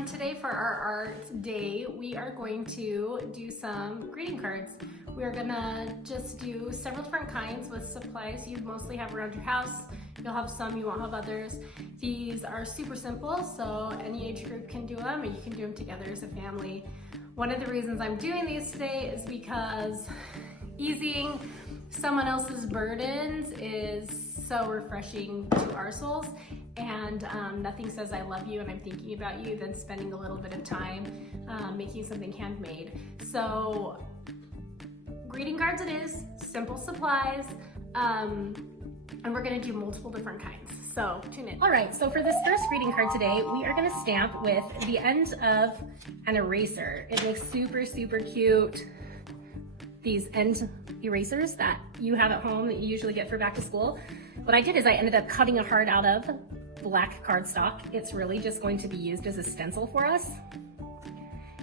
everyone. Today for our art day, we are going to do some greeting cards. We're gonna just do several different kinds with supplies you mostly have around your house. You'll have some, you won't have others. These are super simple, so any age group can do them, and you can do them together as a family. One of the reasons I'm doing these today is because easing someone else's burdens is so refreshing to our souls, and nothing says I love you and I'm thinking about you than spending a little bit of time making something handmade. So greeting cards it is, simple supplies, and we're gonna do multiple different kinds, so tune in. All right, so for this first greeting card today, we are gonna stamp with the end of an eraser. It makes super, super cute. These end erasers that you have at home that you usually get for back to school. What I did is I ended up cutting a heart out of black cardstock. It's really just going to be used as a stencil for us.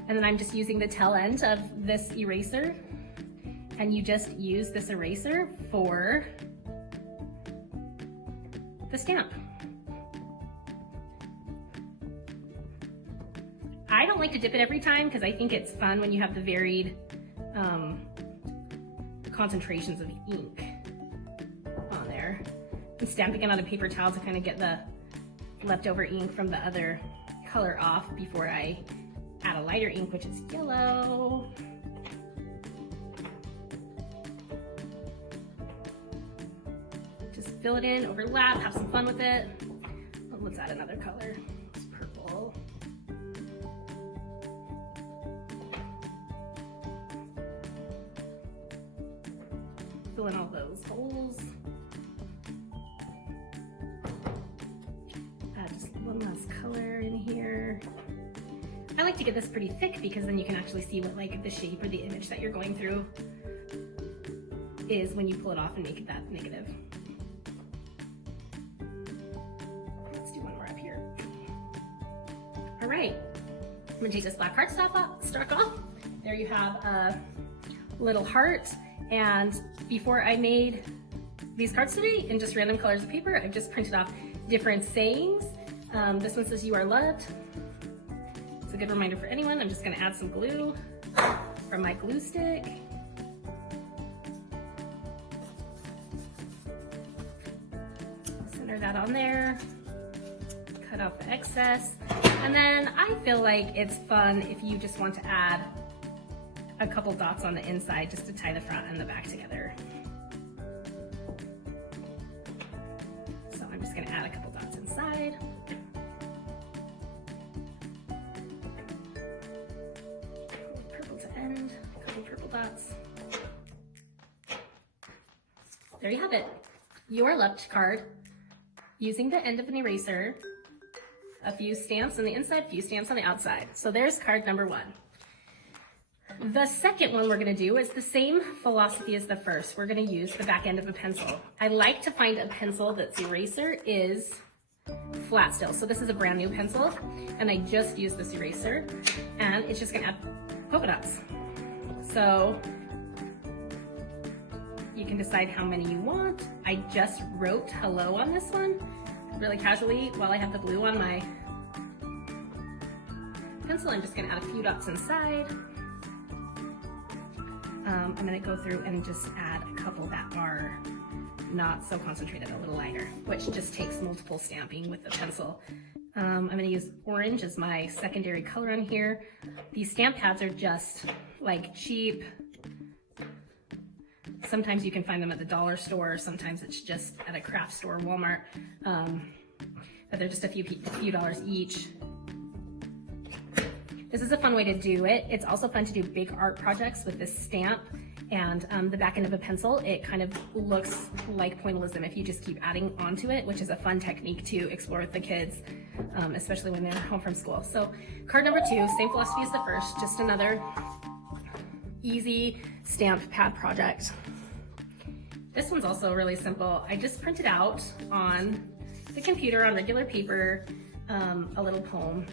And then I'm just using the tail end of this eraser, and you just use this eraser for the stamp. I don't like to dip it every time because I think it's fun when you have the varied concentrations of ink on there. I'm stamping it on a paper towel to kind of get the leftover ink from the other color off before I add a lighter ink, which is yellow. Just fill it in, overlap, have some fun with it. Oh, let's add another color. It's purple. Fill in all those holes. Add just one last color in here. I like to get this pretty thick because then you can actually see what like the shape or the image that you're going through is when you pull it off and make it that negative. Let's do one more up here. All right, I'm gonna take this black cardstock off. There you have a little heart. And before I made these cards today in just random colors of paper, I've just printed off different sayings. This one says, "You are loved." It's a good reminder for anyone. I'm just gonna add some glue from my glue stick. Center that on there, cut out the excess. And then I feel like it's fun if you just want to add a couple dots on the inside just to tie the front and the back together. So I'm just gonna add a couple dots inside. Purple to end, a couple purple dots. There you have it. Your loved card using the end of an eraser, a few stamps on the inside, a few stamps on the outside. So there's card number one. The second one we're gonna do is the same philosophy as the first. We're gonna use the back end of a pencil. I like to find a pencil that's eraser is flat still. So this is a brand new pencil, and I just used this eraser, and it's just gonna add polka dots. So you can decide how many you want. I just wrote hello on this one, really casually, while I have the blue on my pencil. I'm just gonna add a few dots inside. I'm gonna go through and just add a couple that are not so concentrated, a little lighter, which just takes multiple stamping with the pencil. I'm gonna use orange as my secondary color on here. These stamp pads are just like cheap. Sometimes you can find them at the dollar store, sometimes it's just at a craft store, Walmart, but they're just a few dollars each. This is a fun way to do it. It's also fun to do big art projects with this stamp and the back end of a pencil. It kind of looks like pointillism if you just keep adding onto it, which is a fun technique to explore with the kids, especially when they're home from school. So card number two, same philosophy as the first, just another easy stamp pad project. This one's also really simple. I just printed out on the computer on regular paper a little poem.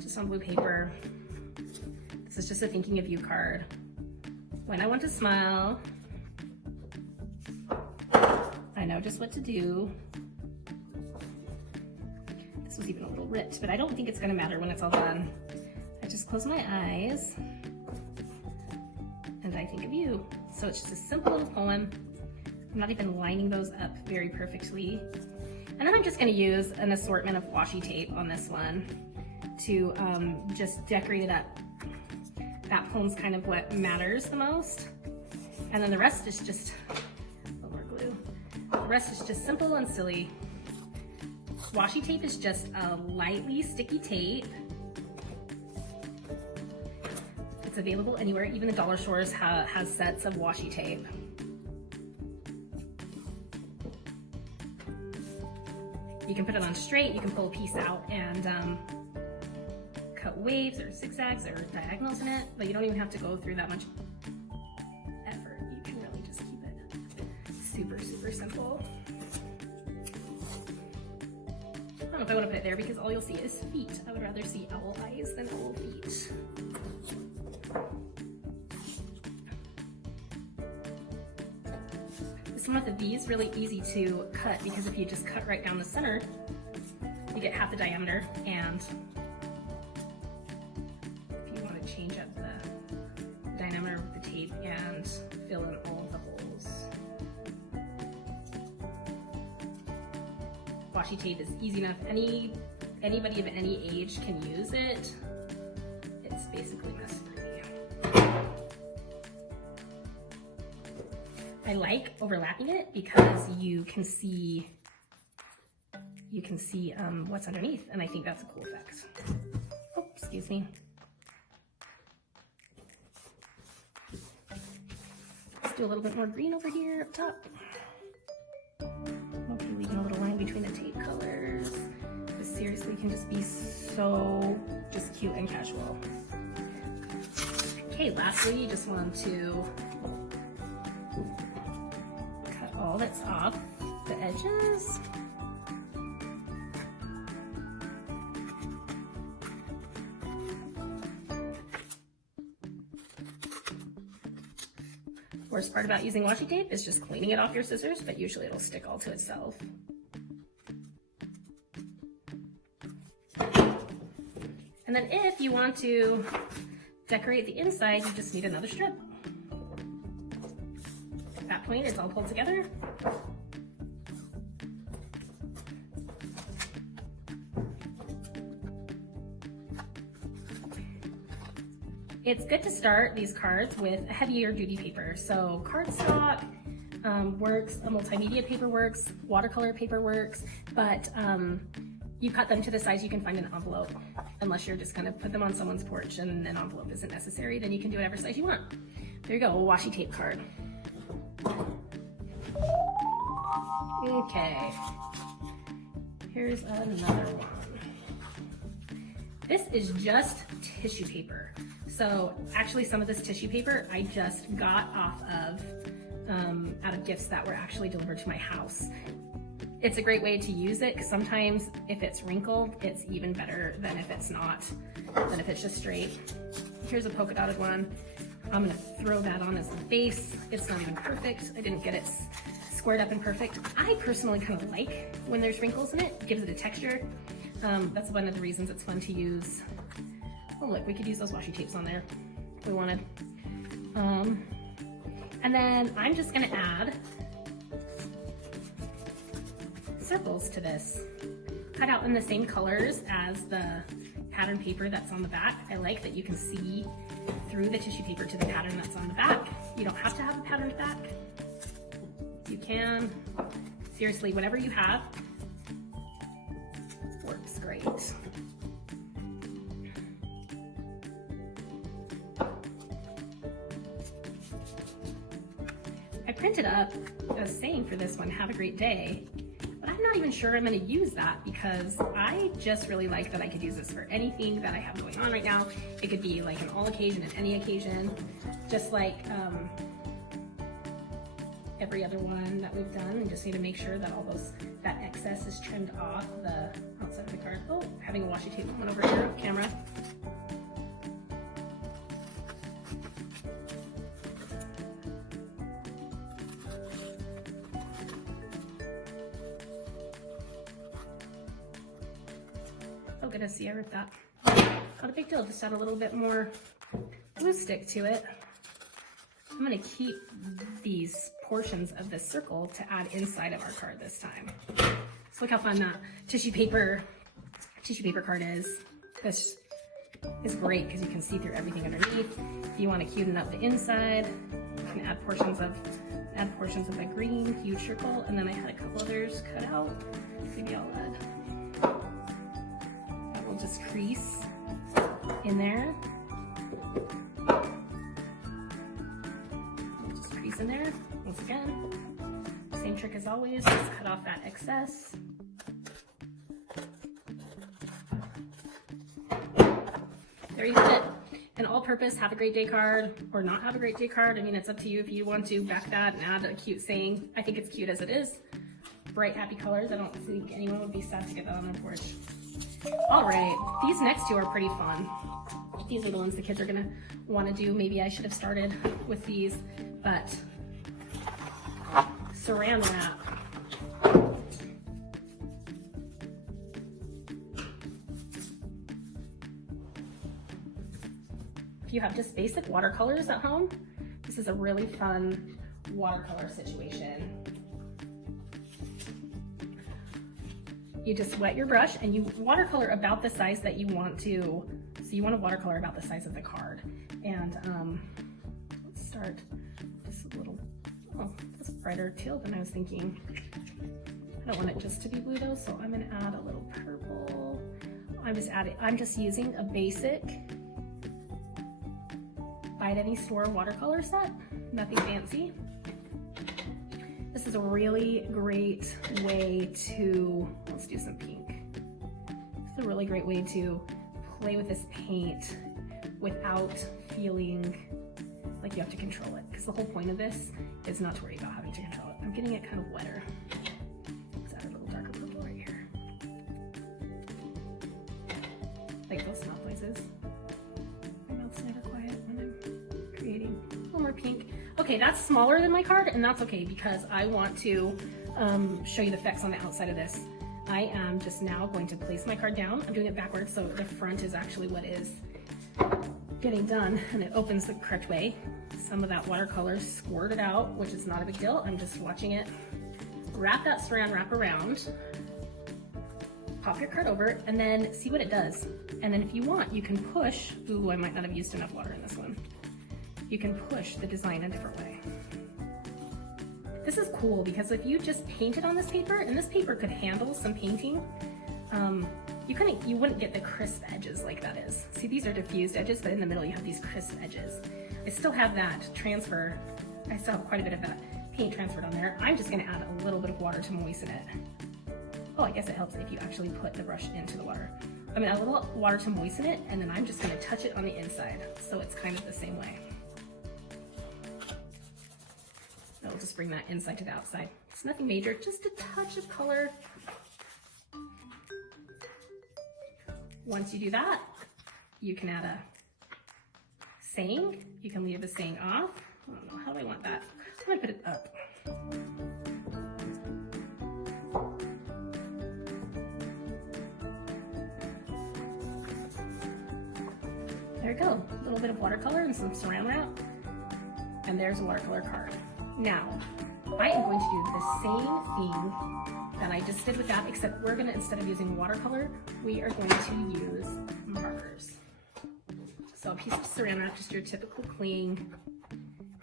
Just on blue paper. This is just a thinking of you card. When I want to smile, I know just what to do. This is even a little ripped, but I don't think it's gonna matter when it's all done. I just close my eyes and I think of you. So it's just a simple little poem. I'm not even lining those up very perfectly. And then I'm just gonna use an assortment of washi tape on this one to just decorate it up. That poem's kind of what matters the most. And then the rest is just, a little more glue. The rest is just simple and silly. Washi tape is just a lightly sticky tape. It's available anywhere, even the dollar stores has sets of washi tape. You can put it on straight, you can pull a piece out and cut waves or zigzags or diagonals in it, but you don't even have to go through that much effort. You can really just keep it super, super simple. I don't know if I want to put it there because all you'll see is feet. I would rather see owl eyes than owl feet. Some of these really easy to cut because if you just cut right down the center, you get half the diameter, and if you want to change up the diameter of the tape and fill in all of the holes. Washi tape is easy enough. Anybody of any age can use it. It's basically mess-free. I like overlapping it because you can see what's underneath, and I think that's a cool effect. Oh, excuse me. Let's do a little bit more green over here up top. Okay, leaving a little line between the tape colors. This seriously can just be so just cute and casual. Okay, lastly, you just want to cut all that's off the edges. Worst part about using washi tape is just cleaning it off your scissors, but usually it'll stick all to itself. And then if you want to decorate the inside, you just need another strip. At that point, it's all pulled together. It's good to start these cards with a heavier duty paper. So cardstock works, a multimedia paper works, watercolor paper works, but you cut them to the size you can find an envelope. Unless you're just gonna put them on someone's porch and an envelope isn't necessary, then you can do whatever size you want. There you go, a washi tape card. Okay, here's another one. This is just tissue paper. So actually some of this tissue paper I just got off of, out of gifts that were actually delivered to my house. It's a great way to use it because sometimes if it's wrinkled, it's even better than if it's not, than if it's just straight. Here's a polka dotted one. I'm gonna throw that on as a base. It's not even perfect. I didn't get it squared up and perfect. I personally kind of like when there's wrinkles in it. It gives it a texture. That's one of the reasons it's fun to use. Oh look, we could use those washi tapes on there if we wanted. And then I'm just gonna add circles to this. Cut out in the same colors as the pattern paper that's on the back. I like that you can see through the tissue paper to the pattern that's on the back. You don't have to have a patterned back. You can. Seriously, whatever you have works great. I printed up a saying for this one, have a great day, but I'm not even sure I'm gonna use that because I just really like that I could use this for anything that I have going on right now. It could be like an all occasion and any occasion, just like every other one that we've done, and just need to make sure that all that excess is trimmed off the outside of the card. Oh, having a washi tape one over here off camera. Oh goodness, see, I ripped that. Not a big deal, just add a little bit more glue stick to it. I'm gonna keep these portions of this circle to add inside of our card this time. So look how fun that tissue paper card is. This is great because you can see through everything underneath. If you want to cuten up the inside, you can add portions of the green huge circle, and then I had a couple others cut out. Maybe I'll add. That will just crease in there. Just crease in there. Once again, same trick as always. Just cut off that excess. There you have it. An all-purpose have a great day card or not have a great day card. I mean, it's up to you if you want to back that and add a cute saying. I think it's cute as it is. Bright, happy colors. I don't think anyone would be sad to get that on their porch. All right, these next two are pretty fun. These are the ones the kids are gonna want to do. Maybe I should have started with these, but Saran wrap. If you have just basic watercolors at home, this is a really fun watercolor situation. You just wet your brush and you watercolor about the size that you want to. So you want to watercolor about the size of the card. And let's start just a little, oh, that's brighter teal than I was thinking. I don't want it just to be blue though, so I'm gonna add a little purple. I'm just using a basic buy at any store watercolor set, nothing fancy. This is a really great way to, let's do some pink. It's a really great way to play with this paint without feeling like you have to control it. Because the whole point of this is not to worry about having to control it. I'm getting it kind of wetter. Let's add a little darker purple right here. Like those smell places. My mouth's never quiet when I'm creating. A little more pink. Okay, that's smaller than my card, and that's okay because I want to show you the effects on the outside of this. I am just now going to place my card down. I'm doing it backwards, so the front is actually what is getting done, and it opens the correct way. Some of that watercolor squirted out, which is not a big deal. I'm just watching it. Wrap that Saran wrap around, pop your card over, and then see what it does. And then if you want, you can push, ooh, I might not have used enough water in this one. You can push the design a different way. This is cool because if you just painted on this paper, and this paper could handle some painting, you wouldn't get the crisp edges like that is. See, these are diffused edges, but in the middle you have these crisp edges. I still have that transfer. I still have quite a bit of that paint transferred on there. I'm just gonna add a little bit of water to moisten it. Oh, I guess it helps if you actually put the brush into the water. I'm gonna add a little water to moisten it, and then I'm just gonna touch it on the inside. So it's kind of the same way. It'll just bring that inside to the outside. It's nothing major, just a touch of color. Once you do that, you can add a saying. You can leave the saying off. I don't know, how do I want that? I'm gonna put it up. There we go, a little bit of watercolor and some Saran wrap. And there's a watercolor card. Now, I am going to do the same thing that I just did with that, except we're gonna, instead of using watercolor, we are going to use markers. So a piece of Saran wrap, just your typical cling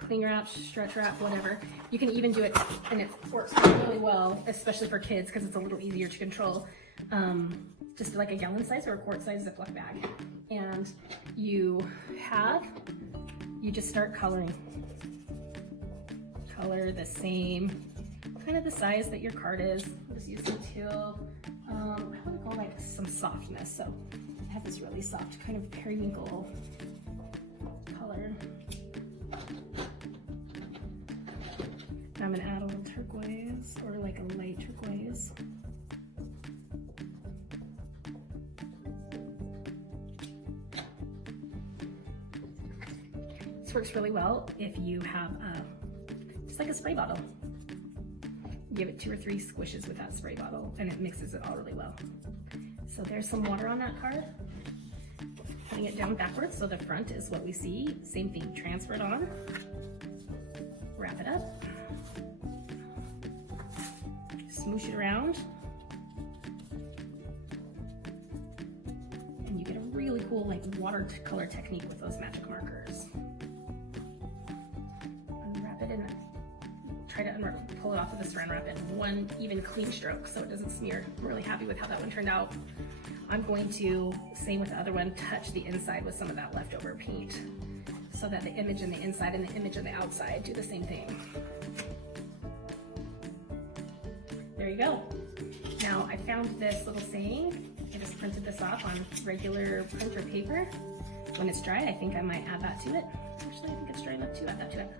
wrap, stretch wrap, whatever. You can even do it, and it works really well, especially for kids, because it's a little easier to control. Just like a gallon size or a quart size Ziploc bag. And you just start coloring. Color the same, kind of the size that your card is. I'll just use some teal. I want to go like some softness, so I have this really soft kind of periwinkle color. And I'm gonna add a little turquoise or like a light turquoise. This works really well if you have just like a spray bottle. Give it 2 or 3 squishes with that spray bottle and it mixes it all really well. So there's some water on that card. Putting it down backwards so the front is what we see. Same thing, transfer it on. Wrap it up. Smoosh it around. And you get a really cool like watercolor technique with those magic markers. Unwrap it and try to pull it off with a saran wrap in one even clean stroke so it doesn't smear. I'm really happy with how that one turned out. I'm going to, same with the other one, touch the inside with some of that leftover paint so that the image on the inside and the image on the outside do the same thing. There you go. Now I found this little saying. I just printed this off on regular printer paper. When it's dry, I think I might add that to it. Actually, I think it's dry enough to add that to it.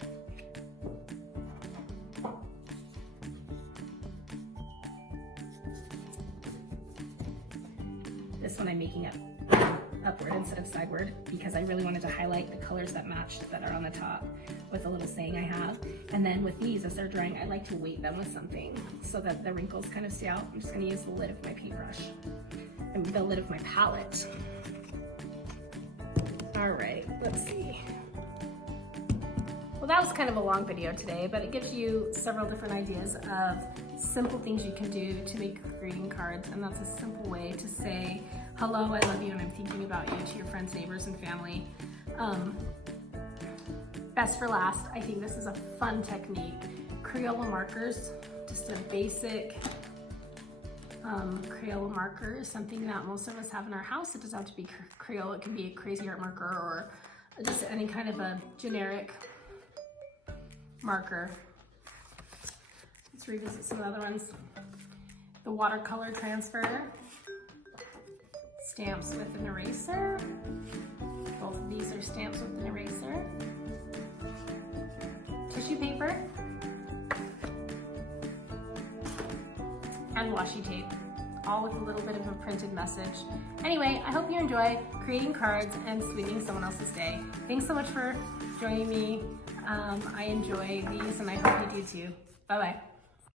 This one I'm making it upward instead of sideward because I really wanted to highlight the colors that matched that are on the top with the little saying I have. And then with these, as they're drying, I like to weight them with something so that the wrinkles kind of stay out. I'm just gonna use the lid of my paintbrush and the lid of my palette. All right, let's see. Well, that was kind of a long video today, but it gives you several different ideas of simple things you can do to make greeting cards, and that's a simple way to say, hello, I love you, and I'm thinking about you to your friends, neighbors, and family. Best for last, I think this is a fun technique. Crayola markers, just a basic Crayola marker is something that most of us have in our house. It doesn't have to be Crayola, it can be a crazy art marker or just any kind of a generic marker. Let's revisit some other ones. The watercolor transfer, stamps with an eraser. Both of these are stamps with an eraser. Tissue paper. And washi tape, all with a little bit of a printed message. Anyway, I hope you enjoy creating cards and sweetening someone else's day. Thanks so much for joining me. I enjoy these and I hope you do too. Bye-bye.